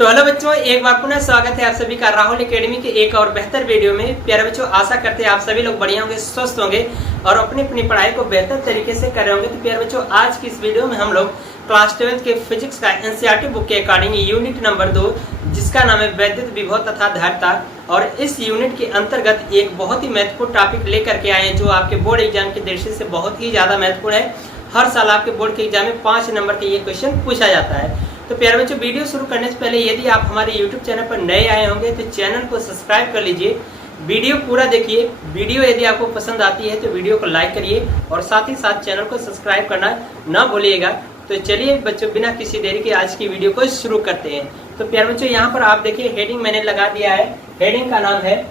तो हेलो बच्चों, एक बार पुनः स्वागत है आप सभी का राहुल एकेडमी के एक और बेहतर वीडियो में। प्यारे बच्चों, आशा करते हैं आप सभी लोग बढ़िया होंगे, स्वस्थ होंगे और अपनी अपनी पढ़ाई को बेहतर तरीके से कर रहे होंगे। तो प्यारे बच्चों, आज की इस वीडियो में हम लोग क्लास 12 के फिजिक्स का एनसीईआरटी बुक के अकॉर्डिंग यूनिट नंबर 2 जिसका नाम है वैद्युत विभव तथा धारिता, और इस यूनिट के अंतर्गत एक बहुत ही महत्वपूर्ण टॉपिक लेकर के आए हैं जो आपके बोर्ड एग्जाम की दृष्टि से बहुत ही ज्यादा महत्वपूर्ण है। हर साल आपके बोर्ड के एग्जाम में 5 नंबर के ये क्वेश्चन पूछा जाता है। तो प्यारे बच्चों, वीडियो शुरू करने से पहले यदि आप हमारे YouTube चैनल पर नए आए होंगे तो चैनल को सब्सक्राइब कर लीजिए, वीडियो पूरा देखिए। वीडियो यदि आपको पसंद आती है तो वीडियो को लाइक करिए और साथ ही साथ चैनल को सब्सक्राइब करना ना भूलिएगा। तो चलिए बच्चों, बिना किसी देरी के आज की वीडियो को शुरू करते हैं। तो प्यारे बच्चों, यहाँ पर आप देखिए हेडिंग मैंने लगा दिया है। हेडिंग का नाम है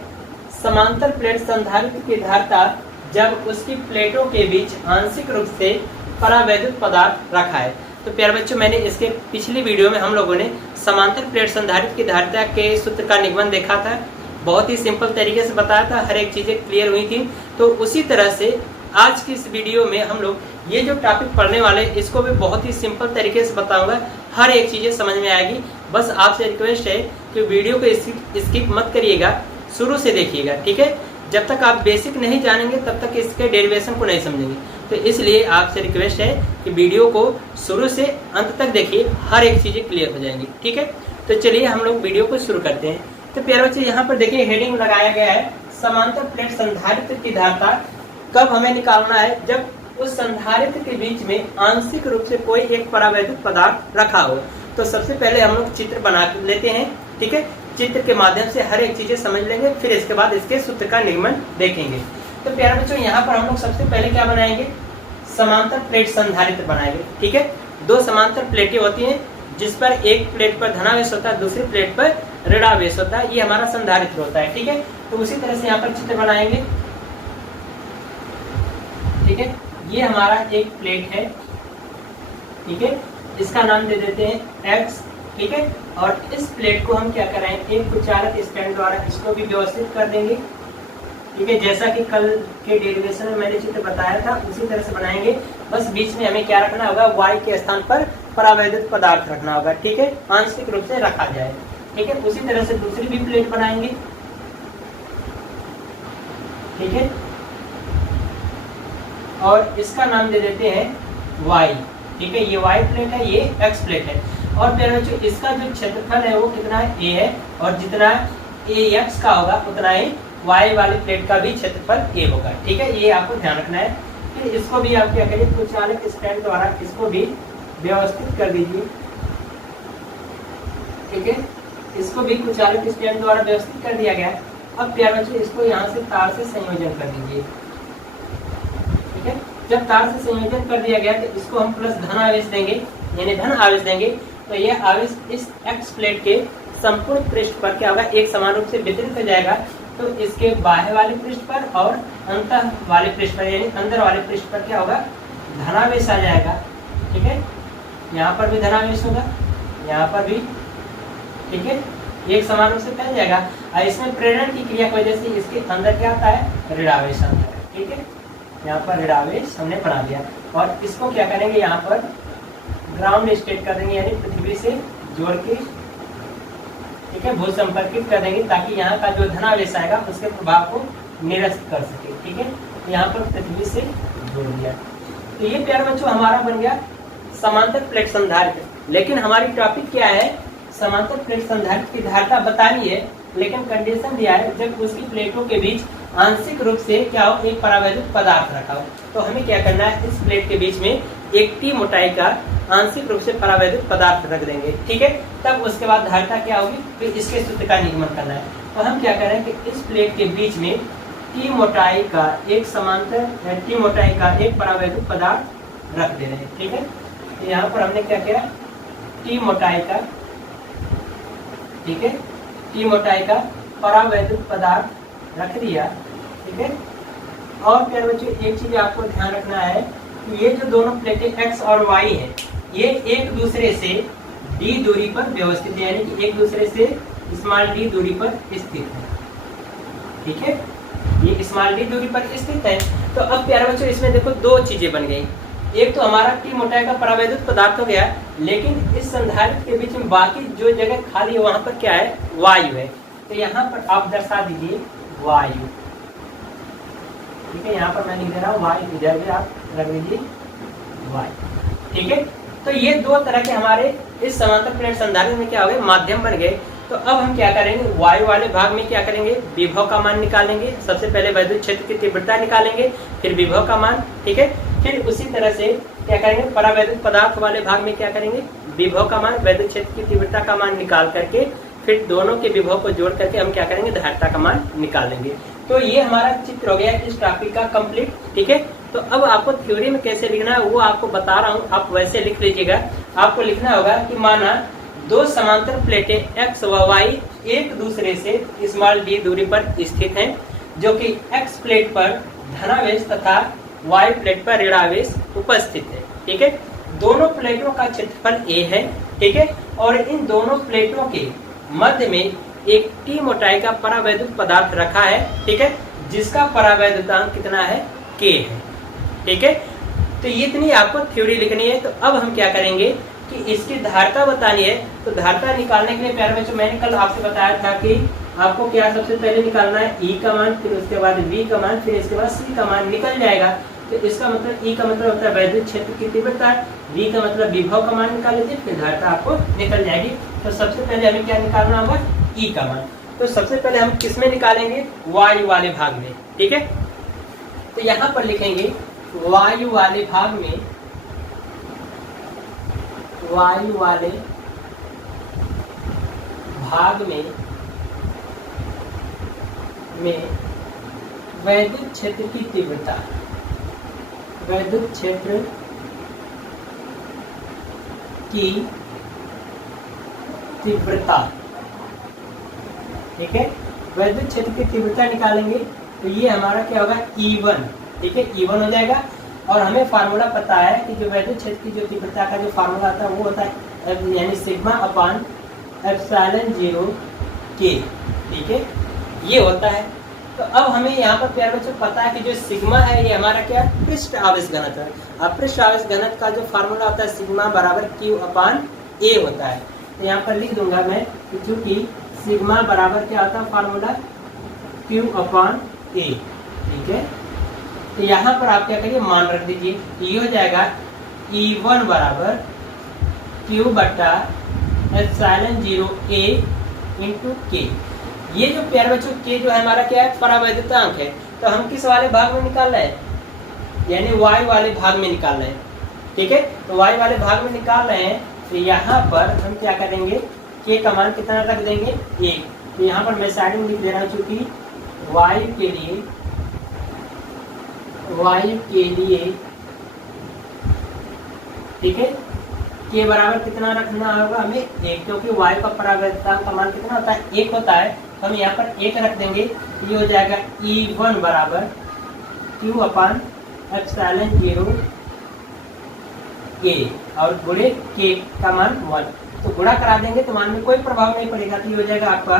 समांतर प्लेट संधारित्र की धारिता जब उसकी प्लेटों के बीच आंशिक रूप से परावैद्युत पदार्थ रखा है। तो प्यारे बच्चों, मैंने इसके पिछली वीडियो में हम लोगों ने समांतर प्लेट संधारित्र की धारिता के सूत्र का निगमन देखा था। बहुत ही सिंपल तरीके से बताया था, हर एक चीजें क्लियर हुई थी। तो उसी तरह से आज की इस वीडियो में हम लोग ये जो टॉपिक पढ़ने वाले इसको भी बहुत ही सिंपल तरीके से बताऊंगा, हर एक चीजें समझ में आएगी। बस आपसे रिक्वेस्ट है कि वीडियो को स्किप मत करिएगा, शुरू से देखिएगा, ठीक है। जब तक आप बेसिक नहीं जानेंगे तब तक इसके डेरिवेशन को नहीं समझेंगे। तो इसलिए आपसे रिक्वेस्ट है कि वीडियो को शुरू से अंत तक देखिए, हर एक चीजें क्लियर हो जाएंगी, ठीक है। तो चलिए हम लोग वीडियो को शुरू करते हैं। तो प्यारे बच्चे, यहाँ पर देखिए हेडिंग लगाया गया है समांतर प्लेट संधारित्र की धारिता कब हमें निकालना है, जब उस संधारित्र के बीच में आंशिक रूप से कोई एक परावैद्युत पदार्थ रखा हो। तो सबसे पहले हम लोग चित्र बना लेते हैं, ठीक है। चित्र के माध्यम से हर एक चीजें समझ लेंगे, फिर इसके बाद इसके सूत्र का निगमन देखेंगे। तो प्यारे बच्चों, यहाँ पर हम लोग सबसे पहले क्या बनाएंगे, समांतर प्लेट संधारित्र बनाएंगे, ठीक है। दो समांतर प्लेटें होती हैं जिस पर एक प्लेट पर धनावेश होता है, दूसरी प्लेट पर ऋणावेश होता है, ये हमारा संधारित्र होता है, ठीक है। तो उसी तरह से यहाँ पर चित्र बनाएंगे, ठीक है। ये हमारा एक प्लेट है, ठीक है, इसका नाम दे देते हैं X, ठीक है। और इस प्लेट को हम क्या कराएंगे, एक कुचालक स्टैंड द्वारा इसको भी व्यवस्थित कर देंगे, ठीक है। जैसा कि कल के डेरिवेशन में मैंने चित्र बताया था उसी तरह से बनाएंगे। बस बीच में हमें क्या रखना होगा, Y के स्थान पर परावैद्युत पदार्थ रखना होगा, ठीक है, आंशिक रूप से रखा जाए, ठीक है। उसी तरह से दूसरी भी प्लेट बनाएंगे, ठीक है, और इसका नाम दे देते हैं Y, ठीक है। ये Y प्लेट है, ये X प्लेट है। और प्यारे बच्चों, इसका जो क्षेत्रफल है वो कितना है, A है, और जितना AX का होगा उतना ही Y वाली प्लेट का भी क्षेत्रफल A होगा, ठीक है। ये आपको ध्यान रखना है। फिर इसको भी आप क्या करिए, कुचालक स्टैंड द्वारा इसको भी व्यवस्थित कर दीजिए, ठीक है। इसको भी कुचालक स्टैंड द्वारा व्यवस्थित कर दिया गया। अब प्यारे बच्चों, इसको यहाँ से तार से संयोजन कर दीजिए, ठीक है। जब तार से संयोजन कर दिया गया तो इसको हम प्लस धन आवेश देंगे, यानी धन आवेश देंगे, तो यह आवेश इस X प्लेट के संपूर्ण पृष्ठ पर क्या होगा, एक समान रूप से वितरित हो जाएगा। तो इसके बाह्य वाले पृष्ठ पर और अंतर वाले पृष्ठ पर, यानी अंदर वाले पृष्ठ पर क्या होगा, धनावेश आ जाएगा, ठीक है। यहाँ पर भी धनावेश होगा, यहाँ पर भी, ठीक है, एक समान रूप से फैल जाएगा। और इसमें प्रेरण की क्रिया की वजह से इसके अंदर क्या आता है, ऋणावेश आता है, ठीक है। यहाँ पर ऋणावेश हमने बना दिया और इसको क्या करेंगे, यहाँ पर ग्राउंड स्टेट कर देंगे, यानी पृथ्वी से जोड़ के, ठीक है, भू संपर्कित कर देंगे ताकि यहाँ का जो धनावेश आएगा उसके प्रभाव को निरस्त कर सके, ठीक है। यहाँ पर पृथ्वी से जोड़ दिया। तो ये प्यारे बच्चों हमारा बन गया समांतर प्लेट संधारित्र। लेकिन हमारी टॉपिक क्या है, समांतर प्लेट संधारित्र की धारिता बतानी है, लेकिन कंडीशन दिया है जब उसकी प्लेटों के बीच आंशिक रूप से क्या हो, एक परावैद्युत पदार्थ रखा हो। तो हमें क्या करना है, इस प्लेट के बीच में एक T मोटाई का आंशिक रूप से परावैद्युत पदार्थ रख देंगे, ठीक है। तब उसके बाद धारिता क्या होगी, फिर इसके सूत्र का निगमन करना है। तो हम क्या करें कि इस प्लेट के बीच में T मोटाई का एक समांतर T मोटाई का एक परावैद्युत पदार्थ रख दे रहे हैं, ठीक है। तो यहाँ पर हमने क्या किया, T मोटाई का, ठीक है, T मोटाई का परावैद्युत पदार्थ रख दिया, ठीक है। और प्यारे बच्चों, एक चीज आपको ध्यान रखना है कि ये जो दोनों प्लेटें X और Y है, ये एक दूसरे से d दूरी पर व्यवस्थित है, यानी कि एक दूसरे से स्मॉल d दूरी पर स्थित है, ठीक है। ये स्मॉल d दूरी पर स्थित है। तो अब प्यारे बच्चों, इसमें देखो दो चीजें बन गई। एक तो हमारा टी मोटाई का परावैद्युत पदार्थ हो गया, लेकिन इस संधारित्र के बीच में बाकी जो जगह खाली है वहां पर क्या है, वायु है। तो यहाँ पर आप दर्शा दीजिए वायु, ठीक है, यहाँ पर मैं लिख दे रहा हूँ वायु, इधर भी आप रख दीजिए वायु, ठीक है। तो ये दो तरह के हमारे इस समांतर प्लेट संधारित्र में क्या हो गए, माध्यम बन गए। तो अब हम क्या करेंगे, वायु वाले भाग में क्या करेंगे, विभव का मान निकालेंगे। सबसे पहले वैद्युत क्षेत्र की तीव्रता निकालेंगे, फिर विभव का मान, ठीक है। फिर उसी तरह से क्या करेंगे, परावैद्युत पदार्थ वाले भाग में क्या करेंगे, विभव का मान, वैद्युत क्षेत्र की तीव्रता का मान निकाल करके फिर दोनों के विभव को जोड़ करके हम क्या करेंगे, धारिता का मान निकालेंगे। तो ये हमारा चित्र हो गया इस टॉपिक का कंप्लीट, ठीक है। तो अब आपको थ्योरी में कैसे लिखना है वो आपको बता रहा हूँ, आप वैसे लिख लीजिएगा। आपको लिखना होगा कि माना दो समांतर प्लेटें x व y एक दूसरे से स्मॉल d दूरी पर स्थित हैं, जो कि x प्लेट पर धनावेश तथा y प्लेट पर ऋणावेश उपस्थित है, ठीक है। दोनों प्लेटों का क्षेत्रफल a है, ठीक है, और इन दोनों प्लेटों के मध्य में एक t मोटाई का परावैद्युत पदार्थ रखा है, ठीक है, जिसका परावैद्युतांक कितना है, k है, ठीक है। तो ये इतनी आपको थ्योरी लिखनी है। तो अब हम क्या करेंगे कि इसकी धारिता बतानी है। तो धारिता निकालने के लिए प्यारे बच्चों मैंने कल आपसे बताया था कि आपको क्या सबसे पहले निकालना है, E का मान, फिर उसके बाद V का मान, फिर इसके बाद C का मान निकल जाएगा। तो इसका मतलब E का मतलब होता है वैद्युत क्षेत्र की तीव्रता, V का मतलब विभव का मान निकाल लीजिए, फिर धारिता आपको निकल जाएगी। तो सबसे पहले हमें क्या निकालना होगा, E का मान। तो सबसे पहले हम किस में निकालेंगे, वायु वाले भाग में, ठीक है। तो यहाँ पर लिखेंगे वायु वाले भाग में, वायु वाले भाग में वैद्युत क्षेत्र की तीव्रता, वैद्युत क्षेत्र की तीव्रता, ठीक है। वैद्युत क्षेत्र की तीव्रता निकालेंगे तो ये हमारा क्या होगा, E1, ठीक है, E1 हो जाएगा। और हमें फार्मूला पता है कि जो वैद्युत क्षेत्र की जो तीव्रता का जो फार्मूला आता है वो होता है यानी सिग्मा अपान एप्सिलॉन 0 K, ठीक है, ये होता है। तो अब हमें यहाँ पर प्यारे बच्चों पता है कि जो सिग्मा है ये हमारा क्या, पृष्ठ आवेश घनत्व है। अब पृष्ठ आवेश घनत्व का जो फार्मूला होता है सिग्मा बराबर Q अपान A होता है। तो यहाँ पर लिख दूंगा मैं कि चूंकि सिग्मा बराबर क्या होता है फार्मूला, Q अपान A, ठीक है। तो यहाँ पर आप क्या करिए, मान रख दीजिए। ये हो जाएगा E1 बराबर Q बटा एप्सिलॉन 0 A इंटू K। ये जो प्यारे बच्चों K जो है हमारा क्या है, परावैद्युतांक है। तो हम किस वाले भाग में निकाल रहे हैं, यानी वायु वाले भाग में निकाल रहे हैं, ठीक है। तो वायु वाले भाग में निकाल रहे हैं। तो यहाँ पर हम क्या करेंगे, K का मान कितना रख देंगे, 1। तो यहाँ पर मैं साइड में लिख दे रहा हूँ, चूंकि वायु के लिए ठीक है, K बराबर कितना रखना होगा हमें, 1, क्योंकि वायु का परावैद्युतांक का मान कितना होता है, 1 होता है। हम यहाँ पर 1 रख देंगे। ये हो जाएगा E1 बराबर Q अपान एप्सिलॉन 0 A और गुणे K का मान 1। तो गुणा करा देंगे तो मान में कोई प्रभाव नहीं पड़ेगा। तो ये हो जाएगा आपका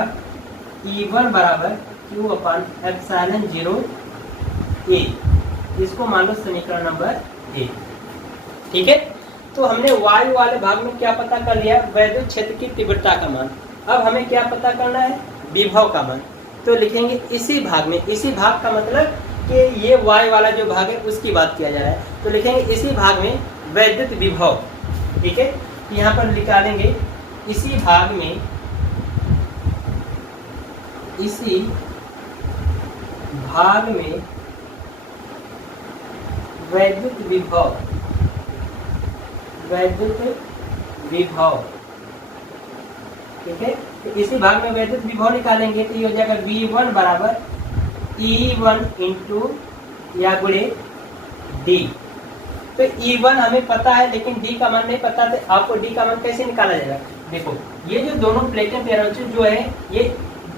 E1 बराबर Q अपान एप्सिलॉन 0 A। इसको मान लो समीकरण नंबर 1, ठीक है। तो हमने वायु वाले भाग में क्या पता कर लिया, वैद्युत क्षेत्र की तीव्रता का मान। अब हमें क्या पता करना है, विभव का मान। तो लिखेंगे इसी भाग में, इसी भाग का मतलब कि ये वायु वाला जो भाग है उसकी बात किया जा रहा है। तो लिखेंगे इसी भाग में वैद्युत विभव, ठीक है। यहाँ पर निकालेंगे इसी भाग में, इसी भाग में वैद्युत विभव, वैद्युत विभव, ठीक है। तो इसी भाग में वैद्युत विभव निकालेंगे तो ये हो जाएगा V1 बराबर E1 इंटू या गुणे D। तो E1 हमें पता है लेकिन D का मान नहीं पता, तो आपको D का मान कैसे निकाला जाएगा। देखो ये जो दोनों प्लेटें प्यारे बच्चों जो है ये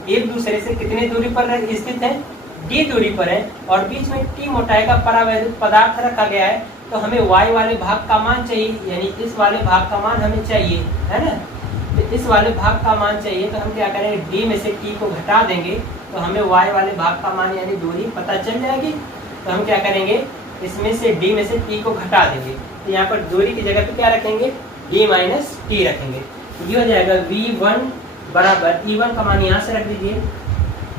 एक दूसरे से कितनी दूरी पर स्थित है, D दूरी पर है, और बीच में T मोटाई का परावैद्युत पदार्थ रखा गया है। तो हमें वायु वाले भाग का मान चाहिए, यानी इस वाले भाग का मान हमें चाहिए, है ना। तो इस वाले भाग का मान चाहिए तो हम क्या करेंगे, D में से T को घटा देंगे तो हमें वायु वाले भाग का मान यानी दूरी पता चल जाएगी। तो हम क्या करेंगे, इसमें से डी में से टी को घटा देंगे, तो यहाँ पर दूरी की जगह पे क्या रखेंगे, डी माइनस टी रखेंगे। तो ये हो जाएगा V1 बराबर E1 का मान यहाँ से रख दीजिए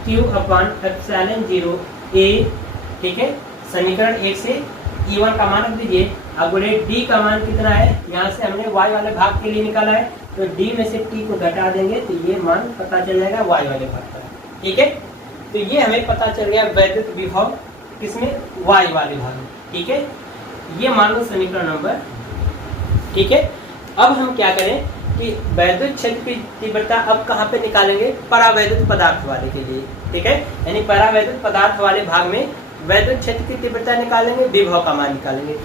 Q अपॉन एप्सिलॉन 0 A, ठीक है। समीकरण 1 से E1 का मान रख दीजिए। अब बोले D का मान कितना है, यहाँ से हमने y वाले भाग के लिए निकाला है, तो D में से T को घटा देंगे तो ये मान पता चल जाएगा y वाले भाग का, ठीक है। तो ये हमें पता चल गया वैद्युत विभव किसमें, y वाले भाग में, ठीक है। ये मान लो समीकरण नंबर, ठीक है। अब हम क्या करें कि वैद्युत क्षेत्र की तीव्रता अब कहाँ पे निकालेंगे, परावैद्युत पदार्थ वाले के लिए, ठीक है। यानी परावैद्युत पदार्थ वाले भाग में वैद्युत क्षेत्र की तीव्रता निकालेंगे, विभव का मान निकालेंगे।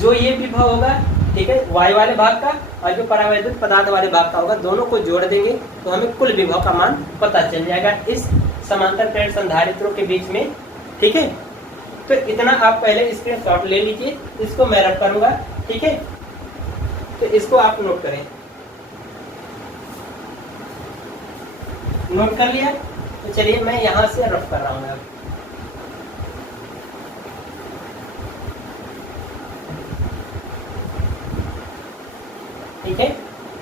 जो ये विभव होगा, ठीक है, वायु वाले भाग का, और जो परावैद्युत पदार्थ वाले भाग का होगा, दोनों को जोड़ देंगे तो हमें कुल विभव का मान पता चल जाएगा इस समांतर प्लेट संधारित्रों के बीच में, ठीक है। तो इतना आप पहले स्क्रीनशॉट ले लीजिए, इसको मैं रख करूंगा, ठीक है। तो इसको आप नोट करें, नोट कर लिया। तो चलिए मैं यहां से रफ कर रहा हूं अब, ठीक है।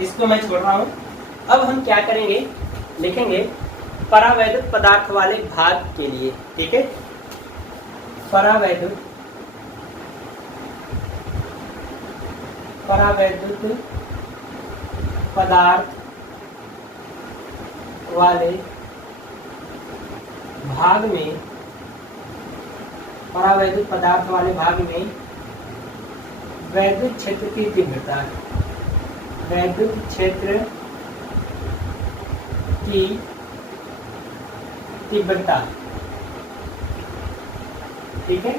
इसको मैं छोड़ रहा हूं। अब हम क्या करेंगे, लिखेंगे परावैद्युत पदार्थ वाले भाग के लिए, ठीक है। परावैद्युत पदार्थ वाले भाग में, परावैद्युत पदार्थ वाले भाग में वैद्युत क्षेत्र की तीव्रता, वैद्युत क्षेत्र की तीव्रता, ठीक है।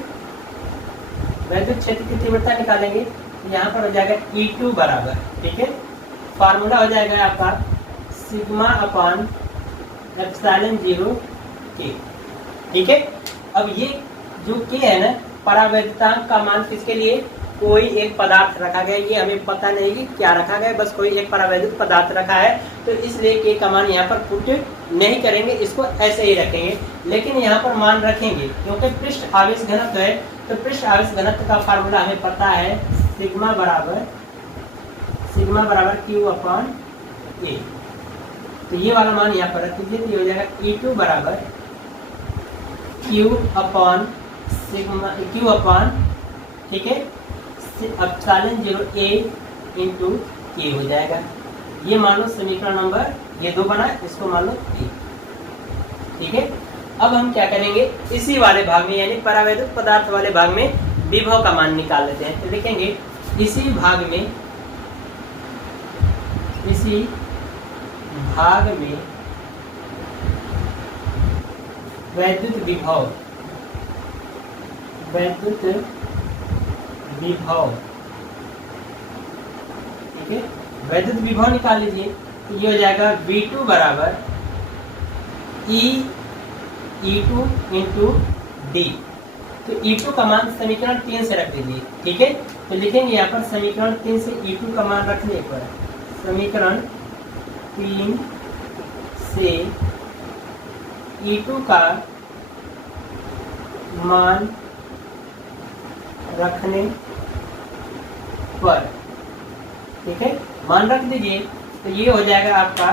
वैद्युत क्षेत्र की तीव्रता निकालेंगे, यहाँ पर हो जाएगा E2 बराबर, ठीक है। फार्मूला हो जाएगा आपका सिग्मा अपॉन एप्सिलॉन 0 K, ठीक है। अब ये जो K है ना, परावैद्युतांक का मान किसके लिए, कोई एक पदार्थ रखा गया, ये हमें पता नहीं कि क्या रखा गया, बस कोई एक परावैद्युत पदार्थ रखा है, तो इसलिए K का मान यहाँ पर पुट नहीं करेंगे, इसको ऐसे ही रखेंगे। लेकिन यहाँ पर मान रखेंगे क्योंकि पृष्ठ आवेश घनत्व है, तो पृष्ठ आवेश घनत्व का फार्मूला हमें पता है, सिग्मा बराबर Q अपॉन A। तो ये वाला मान यहाँ पर रख दीजिए, तो ये हो जाएगा E2 बराबर Q upon sigma, Q upon, ठीक है, एप्सिलॉन 0 A इंटू K हो जाएगा। ये मान लो समीकरण नंबर, ये 2 बना, इसको मान लो 3, ठीक है। अब हम क्या करेंगे, इसी वाले भाग में यानी परावैद्युत पदार्थ वाले भाग में विभव का मान निकाल लेते हैं। तो लिखेंगे इसी भाग में वैद्युत विभव, ठीक है। वैद्युत विभव निकाल लीजिए, तो ये हो जाएगा V2 बराबर E2 इंटू D। तो E2 का मान समीकरण 3 से रख दीजिए, ठीक है। तो लिखेंगे यहाँ पर समीकरण 3 से E2 का मान रखने पर, समीकरण 3 से E2 का मान रखने पर, ठीक है, मान रख दीजिए। तो ये हो जाएगा आपका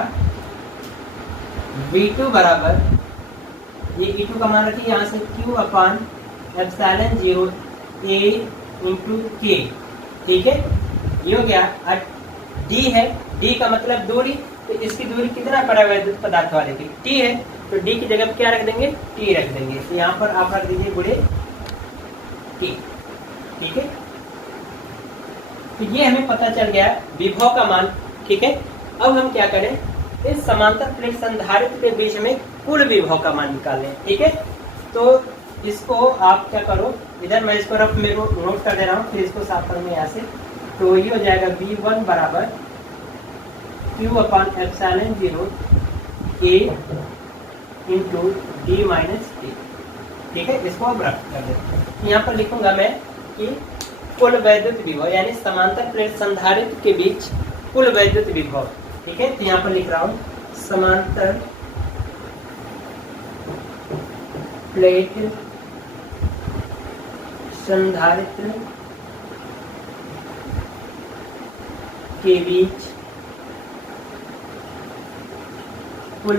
V2 बराबर, ये E2 का मान रखिए, यहाँ से Q upon epsilon 0 A into K, ठीक है। ये हो गया। D है, D का मतलब दूरी, तो इसकी दूरी कितना परावैद्युत पदार्थ वाले की, T है, तो D की जगह क्या रख देंगे, T रख देंगे। तो यहाँ पर आप रख दीजिए गुणे T, ठीक है। तो ये हमें पता चल गया विभव का मान, ठीक है। अब हम क्या करें, इस समांतर प्लेट संधारित्र के बीच में कुल विभव का मान निकालें, ठीक है। तो इसको आप क्या करो, इधर मैं इसको रफ में नोट कर दे रहा हूँ, फिर इसको साफ करेंगे यहाँ से। तो ये हो जाएगा V1 बराबर Q upon epsilon 0 A into D minus T, ठीक है। इसको अब रफ कर देते हैं। यहाँ पर लिखूंगा मैं कि कुल वैद्युत विभव यानी समांतर प्लेट संधारित्र के बीच कुल वैद्युत विभव, ठीक है। तो यहाँ पर लिख रहा हूँ समांतर प्लेट संधारित्र के बीच कुल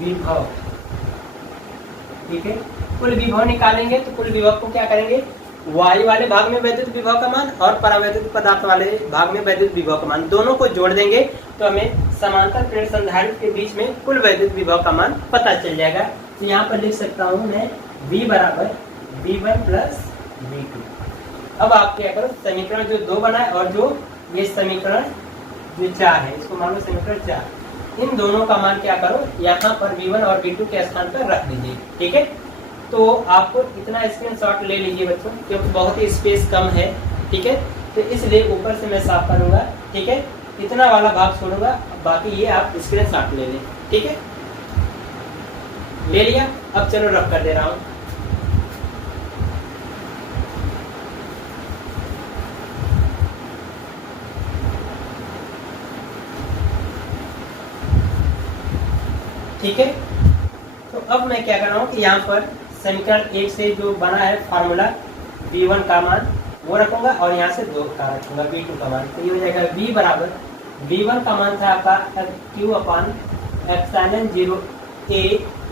विभव, ठीक है। कुल विभव निकालेंगे तो कुल विभव को क्या करेंगे, वायु वाले भाग में वैद्युत विभव का मान और परावैद्युत पदार्थ वाले भाग में वैद्युत विभव का मान, दोनों को जोड़ देंगे तो हमें समांतर प्लेट संधारित्र के बीच में कुल वैद्युत विभव का मान पता चल जाएगा। तो यहाँ पर लिख सकता हूँ मैं V बराबर V1 प्लस V2। अब आप क्या करो, समीकरण जो 2 बना है और जो ये समीकरण जो 4 है, इसको मान लो समीकरण 4, इन दोनों का मान क्या करो, यहाँ पर V1 और V2 के स्थान पर रख दीजिए, ठीक है। तो आपको इतना स्क्रीनशॉट ले लीजिए बच्चों, क्योंकि बहुत ही स्पेस कम है, ठीक है। तो इसलिए ऊपर से मैं साफ करूंगा, ठीक है, इतना वाला भाग छोड़ूंगा, बाकी ये आप स्क्रीनशॉट ले लें, ठीक है। ले लिया, अब चलो रफ कर दे रहा हूँ। ठीक है, तो अब मैं क्या कर रहा हूँ कि यहाँ पर समीकरण 1 से जो बना है फार्मूला V1 का मान वो रखूंगा और यहाँ से 2 का रखूंगा V2 का मान। तो ये हो जाएगा V बराबर V1 का मान था आपका Q upon epsilon 0 A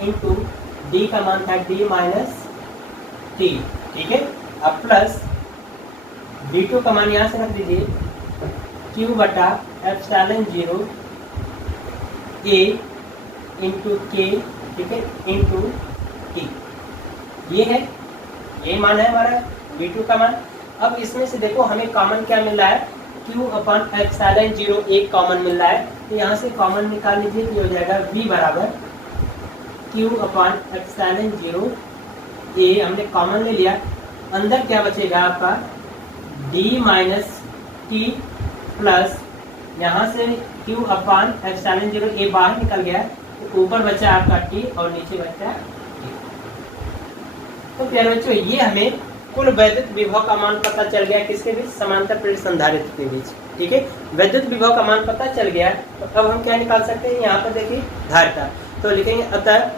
into D का मान था D माइनस T, ठीक है। अब प्लस V2 का मान यहाँ से रख दीजिए Q बटा एप्सिलॉन 0 A इंटू K, ठीक है, इंटू T। ये है, ये मान है हमारा V2 का मान। अब इसमें से देखो हमें कॉमन क्या मिल रहा है, Q अपान एप्सिलॉन 0 एक कॉमन मिल रहा है, तो यहाँ से कॉमन निकाल लीजिए। ये हो जाएगा V बराबर Q अपान एप्सिलॉन 0 A, हमने कॉमन ले लिया, अंदर क्या बचेगा आपका D माइनस T प्लस यहाँ से Q अपान एप्सिलॉन 0 A बाहर निकल गया, तो ऊपर बचा आपका T और नीचे बचा T। तो प्यारे बच्चों, ये हमें कुल वैद्युत विभव का मान पता चल गया, किसके बीच, समांतर प्लेट संधारित्र के बीच, ठीक है। वैद्युत विभव का मान पता चल गया, तो अब हम क्या निकाल सकते हैं, यहाँ पर देखिए धारिता। तो लिखेंगे अतः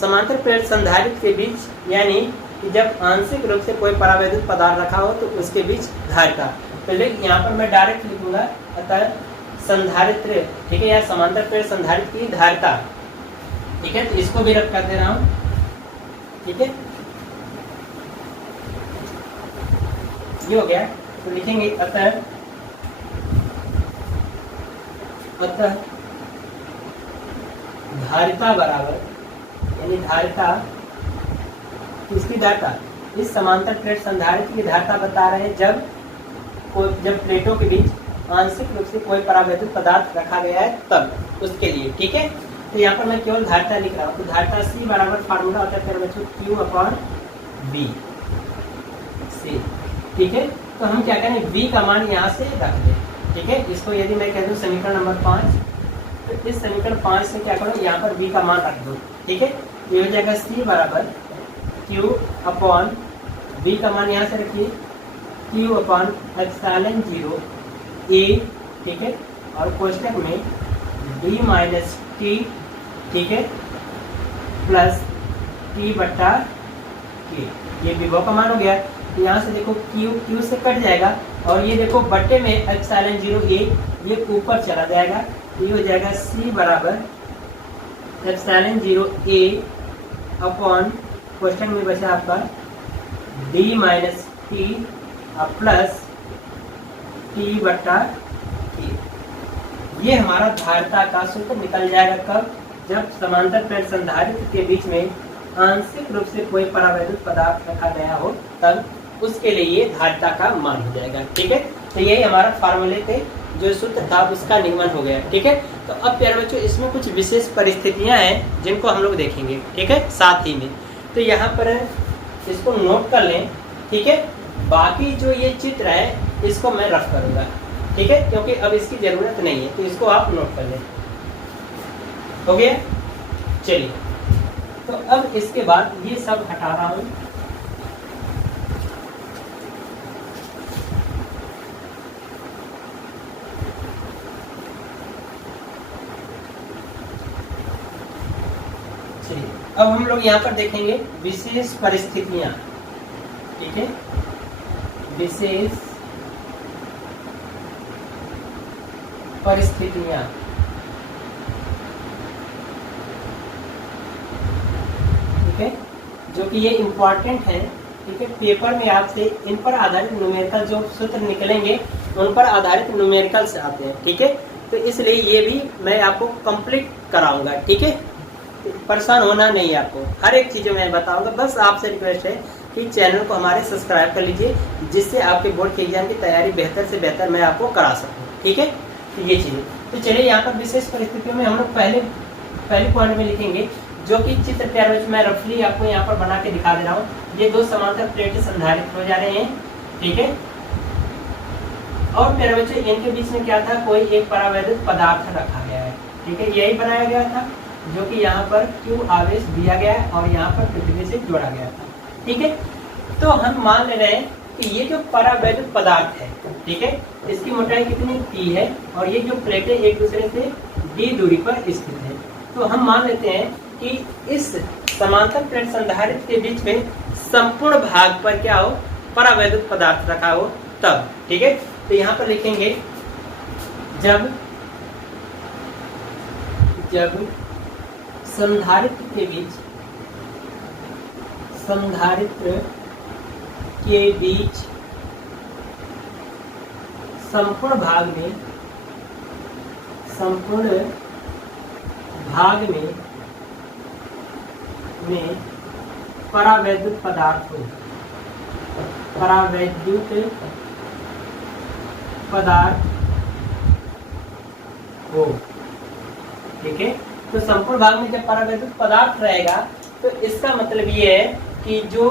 समांतर प्लेट संधारित्र के बीच, यानी कि जब आंशिक रूप से कोई परावैद्युत पदार्थ रखा हो तो उसके बीच धारिता। तो यहाँ पर मैं डायरेक्ट लिखूंगा अतः संधारित्र, ठीक है, या समांतर प्लेट संधारित्र की धारिता, ठीक है। तो इसको भी रख कर दे रहा हूँ, ठीक है, ये हो गया। तो लिखेंगे अतः धारिता बराबर, यानी धारिता, किसकी धारिता, इस समांतर प्लेट संधारित्र की धारिता बता रहे हैं जब प्लेटों के बीच आंशिक रूप से कोई परावैद्युत पदार्थ रखा गया है तब, उसके लिए, ठीक है। तो यहाँ पर मैं केवल धारिता लिख रहा हूँ। तो धारिता C बराबर फार्मूला होता है फिर बच्चों Q अपान B C, ठीक है। तो हम क्या करें, V का मान यहाँ से रख दें, ठीक है। इसको यदि मैं कह दूँ समीकरण नंबर 5, तो इस समीकरण 5 से क्या करो, यहाँ पर V का मान रख दो, ठीक है। ये हो जाएगा C बराबर Q अपॉन V का मान यहाँ से रखिए Q अपॉन एप्सिलॉन 0 A, ठीक है, और कोष्ठक में D माइनस T, ठीक है, प्लस T बटा K, ये विभव का मान हो गया। तो यहाँ से देखो Q से कट जाएगा और ये देखो बट्टे में एप्सिलॉन 0 A, ये ऊपर चला जाएगा। ये हो जाएगा C बराबर एप्सिलॉन 0 A अपॉन क्वेश्चन में बचा आपका D minus T plus T बटा K। ये हमारा धारिता का सूत्र निकल जाएगा कब, जब समांतर प्लेट संधारित्र के बीच में आंशिक रूप से कोई परावैद्युत पदार्थ रखा गया हो तब, उसके लिए ये धारिता का मान हो जाएगा, ठीक है। तो यही हमारा फार्मूले थे, जो सूत्र था उसका निगमन हो गया, ठीक है। तो अब प्यारे बच्चों, इसमें कुछ विशेष परिस्थितियां हैं जिनको हम लोग देखेंगे, ठीक है, साथ ही में। तो यहाँ पर इसको नोट कर लें, ठीक है। बाकी जो ये चित्र है इसको मैं रफ करूंगा, ठीक है, क्योंकि अब इसकी जरूरत नहीं है, तो इसको आप नोट कर लें, हो गया। चलिए, तो अब इसके बाद ये सब हटा रहा हूं। अब हम लोग यहाँ पर देखेंगे विशेष परिस्थितियां, ठीक है, विशेष परिस्थितियां, ठीक है, जो कि ये इम्पॉर्टेंट है। ठीक है, पेपर में आपसे इन पर आधारित न्यूमेरिकल जो सूत्र निकलेंगे उन पर आधारित न्यूमेरिकल्स आते हैं। ठीक है, तो इसलिए ये भी मैं आपको कंप्लीट कराऊंगा। ठीक है, परेशान होना नहीं, आपको हर एक चीज़ मैं बताऊंगा। बस आपसे रिक्वेस्ट है कि चैनल को हमारे सब्सक्राइब कर लीजिए, जिससे आपके बोर्ड के एग्जाम की तैयारी बेहतर से बेहतर मैं आपको करा सकूँ। ठीक है, तो ये चीज़ें, तो चलिए यहाँ पर विशेष परिस्थितियों में हम लोग पहले पॉइंट में लिखेंगे, जो कि चित्र प्यार में मैं रफली आपको यहाँ पर बना के दिखा दे रहा हूँ। ये दो समांतर प्लेटें संधारित हो जा रहे हैं। ठीक है, और प्यारे बच्चों इनके बीच में क्या था, कोई एक परावैद्युत पदार्थ रखा गया है। ठीक है, यही बनाया गया था, जो कि यहाँ पर Q आवेश दिया गया है और यहाँ पर पृथ्वी से जोड़ा गया था। ठीक है, तो हम मान ले रहे हैं कि ये जो परावैद्युत पदार्थ है, ठीक है, इसकी मोटाई कितनी T है और ये जो प्लेटें एक दूसरे से D दूरी पर स्थित है। तो हम मान लेते हैं कि इस समांतर प्लेट संधारित्र के बीच में संपूर्ण भाग पर क्या हो, परावैद्युत पदार्थ रखा हो तब। ठीक है, तो यहाँ पर लिखेंगे जब संधारित्र के बीच संपूर्ण भाग में परावैद्युत पदार्थ हो। ठीक है, तो संपूर्ण भाग में जब परावैद्युत पदार्थ रहेगा तो इसका मतलब ये है कि जो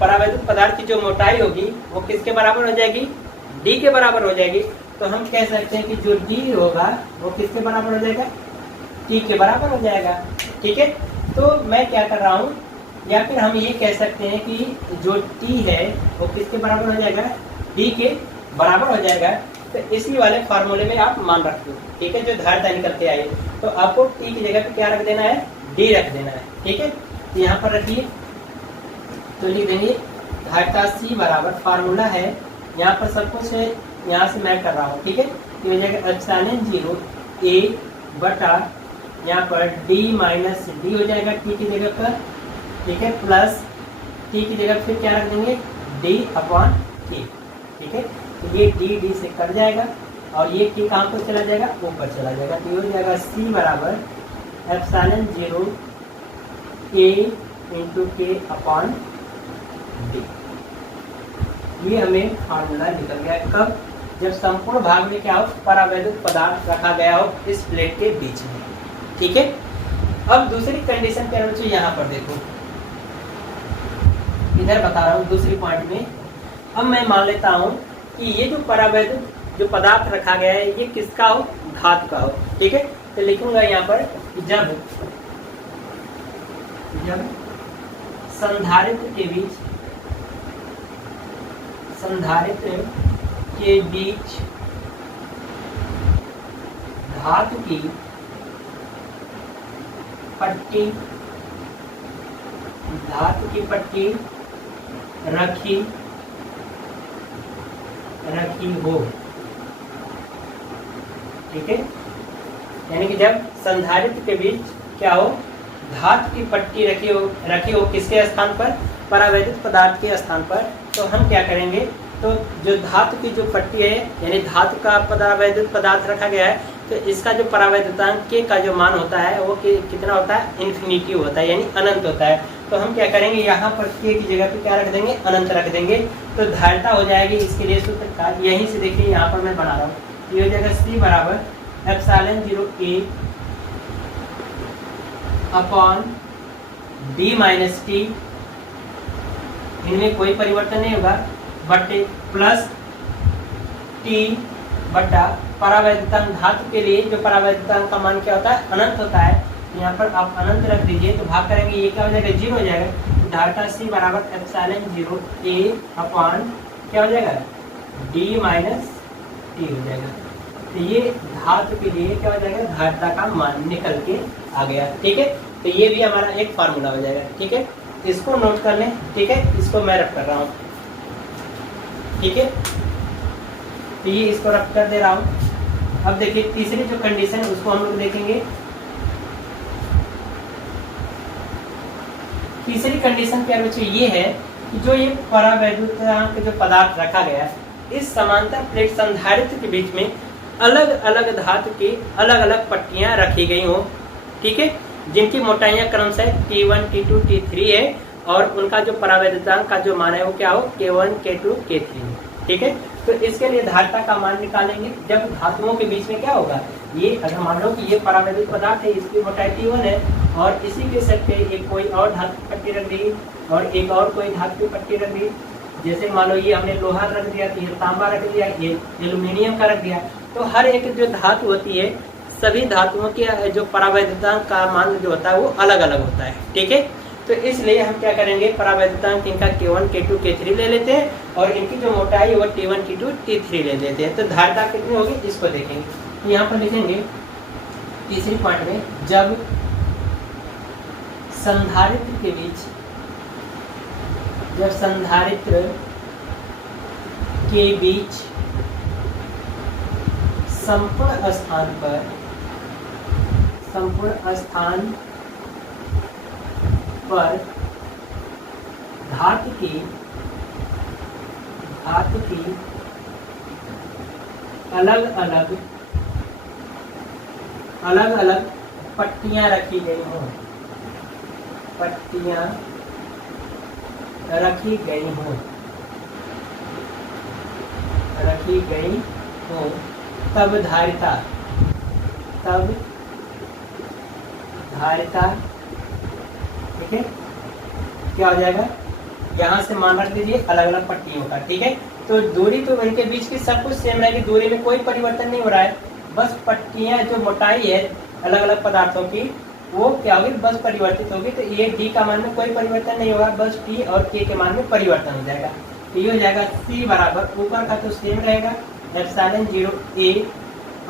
परावैद्युत पदार्थ की जो मोटाई होगी वो किसके बराबर हो जाएगी, D के बराबर हो जाएगी। तो हम कह सकते हैं कि जो D होगा वो किसके बराबर हो जाएगा, T के बराबर हो जाएगा। ठीक है, तो मैं क्या कर रहा हूँ, या फिर हम ये कह सकते हैं कि जो T है वो किसके बराबर हो जाएगा, D के बराबर हो जाएगा। तो इसी वाले फार्मूले में आप मान रख दो। ठीक है, जो धारिता निकल के आई तो आपको T की जगह पे क्या रख देना है, D रख देना है। ठीक है, तो यहाँ पर रखिए, तो लिख देंगे धारिता C बराबर, फार्मूला है यहाँ पर सब कुछ है, यहाँ से मैं कर रहा हूँ। ठीक है, तो हो जाएगा एप्सिलॉन 0 A बटा यहाँ पर D माइनस D हो जाएगा T की जगह पर। ठीक है, प्लस T की जगह फिर क्या रख देंगे, D अपॉन T। ठीक है, तो ये D से कट जाएगा और ये T कहाँ पर चला जाएगा, ऊपर चला जाएगा। तो हो जाएगा C बराबर epsilon 0 A into K upon D। ये हमें फार्मूला निकल गया। कब, जब संपूर्ण भाग में क्या हो, परावैद्युत पदार्थ रखा गया हो इस प्लेट के बीच में। ठीक है, अब दूसरी कंडीशन के अनुसार यहाँ पर देखो, इधर बता रहा हूँ दूसरी पॉइंट में। अब मैं मान लेता हूँ कि ये जो परावैद्युत जो पदार्थ रखा गया है ये किसका हो, धातु का हो। ठीक है, तो लिखूंगा यहाँ पर जब संधारित्र के बीच धातु की पट्टी रखी हो। ठीक है, यानी कि जब संधारित्र के बीच क्या हो, धातु की पट्टी रखी हो किसके स्थान पर, परावैद्युत पदार्थ के स्थान पर। तो हम क्या करेंगे, तो जो धातु की जो पट्टी है यानी धातु का परावैद्युत पदार्थ रखा गया है, तो इसका जो परावैद्युतांक K का जो मान होता है वो कितना होता है, इन्फिनिटी होता है, यानी अनंत होता है। तो हम क्या करेंगे, यहाँ पर K की जगह पे क्या रख देंगे, अनंत रख देंगे। तो धारिता हो जाएगी इसके लिए सूत्र का, यहीं से देखिए यहाँ पर मैं बना रहा हूँ, ये हो जाएगा C बराबर epsilon 0 A upon D minus T, इनमें कोई परिवर्तन नहीं होगा, बटे प्लस T बटा परावैद्युतांक। धातु के लिए जो परावैद्युतांक का मान क्या होता है, अनंत होता है। यहाँ पर आप अनंत रख दीजिए तो भाग करेंगे ये क्या हो जाएगा, 0 हो जाएगा। तो धारिता C बराबर एप्सिलॉन 0 A अपॉन क्या हो जाएगा, D माइनस T हो जाएगा। तो ये धातु के लिए क्या हो जाएगा, धारिता का मान निकल के आ गया। ठीक है, तो ये भी हमारा एक फार्मूला हो जाएगा। ठीक है, इसको नोट कर लें, ठीक है। इसको मैं रख कर रहा हूँ, ठीक है। तो ये इसको रख कर दे रहा हूँ। अब देखिए तीसरी जो कंडीशन है उसको हम लोग देखेंगे। तीसरी कंडीशन प्यारे बच्चों ये है कि जो ये परावैद्युतांक जो पदार्थ रखा गया है, इस समांतर प्लेट संधारित्र के बीच में अलग अलग धातु की अलग अलग पट्टियां रखी गई हो, ठीक है, जिनकी मोटाइयां क्रमशः T1, T2, T3 है और उनका जो परावैद्युतांक का जो मान है वो क्या हो, K1, K2, K3, ठीक है। तो इसके लिए धारिता का मान निकालेंगे। जब धातुओं के बीच में क्या होगा, ये अगर मान लो कि ये परावैद्युत पदार्थ है, इसकी मोटाई T1 है और इसी के सेट पे एक कोई और धातु की पट्टी रख दी और एक और कोई धातु की पट्टी रख दी। जैसे मान लो ये हमने लोहा रख दिया, तो ये तांबा रख दिया, ये एल्यूमिनियम का रख दिया। तो हर एक जो धातु होती है, सभी धातुओं के जो परावैद्युतांक का मान जो होता है वो अलग अलग होता है, ठीक है। तो इसलिए हम क्या करेंगे, परावैद्युतांक इनका K1, K2, K3 ले लेते हैं और इनकी जो मोटाई है वो T1, T2, T3 ले लेते हैं। तो धारिता कितनी होगी इसको देखेंगे। तो यहाँ पर लिखेंगे तीसरी पॉइंट में, जब संधारित्र के बीच, जब संधारित्र के बीच संपूर्ण स्थान पर धातु की अलग अलग पट्टियां रखी गई हों, तब धारिता ठीक है क्या हो जाएगा, यहाँ से मान रख दीजिए अलग अलग पट्टियों का, ठीक है। तो दूरी तो इनके बीच की सब कुछ सेम रहेगी, दूरी में कोई परिवर्तन नहीं हो रहा है, बस पट्टियां जो मोटाई है अलग अलग पदार्थों की वो क्या होगी, बस परिवर्तित होगी। तो ये D का मान में कोई परिवर्तन नहीं होगा, बस T और K के मान में परिवर्तन हो जाएगा। तो ये हो जाएगा C बराबर, ऊपर का तो सेम रहेगा, ε0A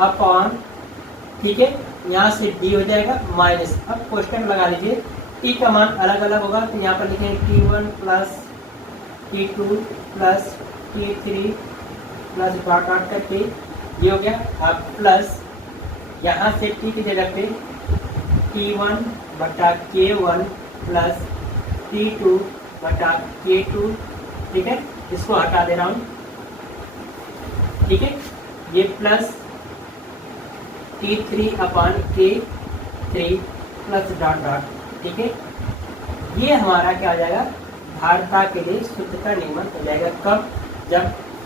अपॉन, ठीक है, यहाँ से D हो जाएगा माइनस, अब क्वेश्चन लगा लीजिए, T का मान अलग अलग होगा। तो यहाँ पर लिखेंगे T1 plus T2 plus T3 plus dot dot करके ये हो गया। अब प्लस यहाँ से T की जगह पे T1 बटा K1 प्लस T2 बटा K2, ठीक है, इसको हटा दे रहा हूँ, ठीक है। ये plus T3 upon K3 plus dot dot, ठीक है। ये हमारा क्या हो जाएगा, धारिता के लिए सूत्र का नियमन हो जाएगा। कब, जब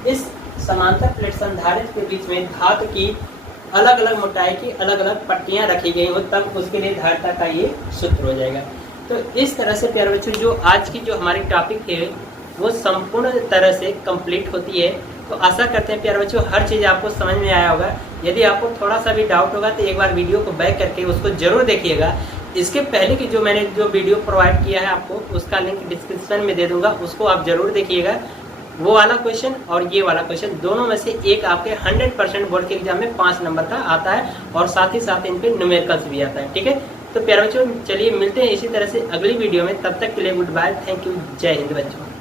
इस समांतर प्लेट संधारित्र के बीच में धातु की अलग अलग मोटाई की अलग अलग पट्टियां रखी गई हो, तब उसके लिए धारिता का ये सूत्र हो जाएगा। तो इस तरह से प्यारे बच्चों जो आज की जो हमारी टॉपिक है वो संपूर्ण तरह से कंप्लीट होती है। तो आशा करते हैं प्यारे बच्चों हर चीज़ आपको समझ में आया होगा। यदि आपको थोड़ा सा भी डाउट होगा तो एक बार वीडियो को बैक करके उसको जरूर देखिएगा। इसके पहले की जो मैंने जो वीडियो प्रोवाइड किया है आपको, उसका लिंक डिस्क्रिप्शन में दे दूंगा, उसको आप जरूर देखिएगा। वो वाला क्वेश्चन और ये वाला क्वेश्चन दोनों में से एक आपके 100% बोर्ड के एग्जाम में 5 नंबर का आता है और साथ ही साथ इन पे न्यूमेरिकल्स भी आता है, ठीक है। तो प्यारे बच्चों चलिए मिलते हैं इसी तरह से अगली वीडियो में, तब तक के लिए गुड बाय, थैंक यू, जय हिंद बच्चों।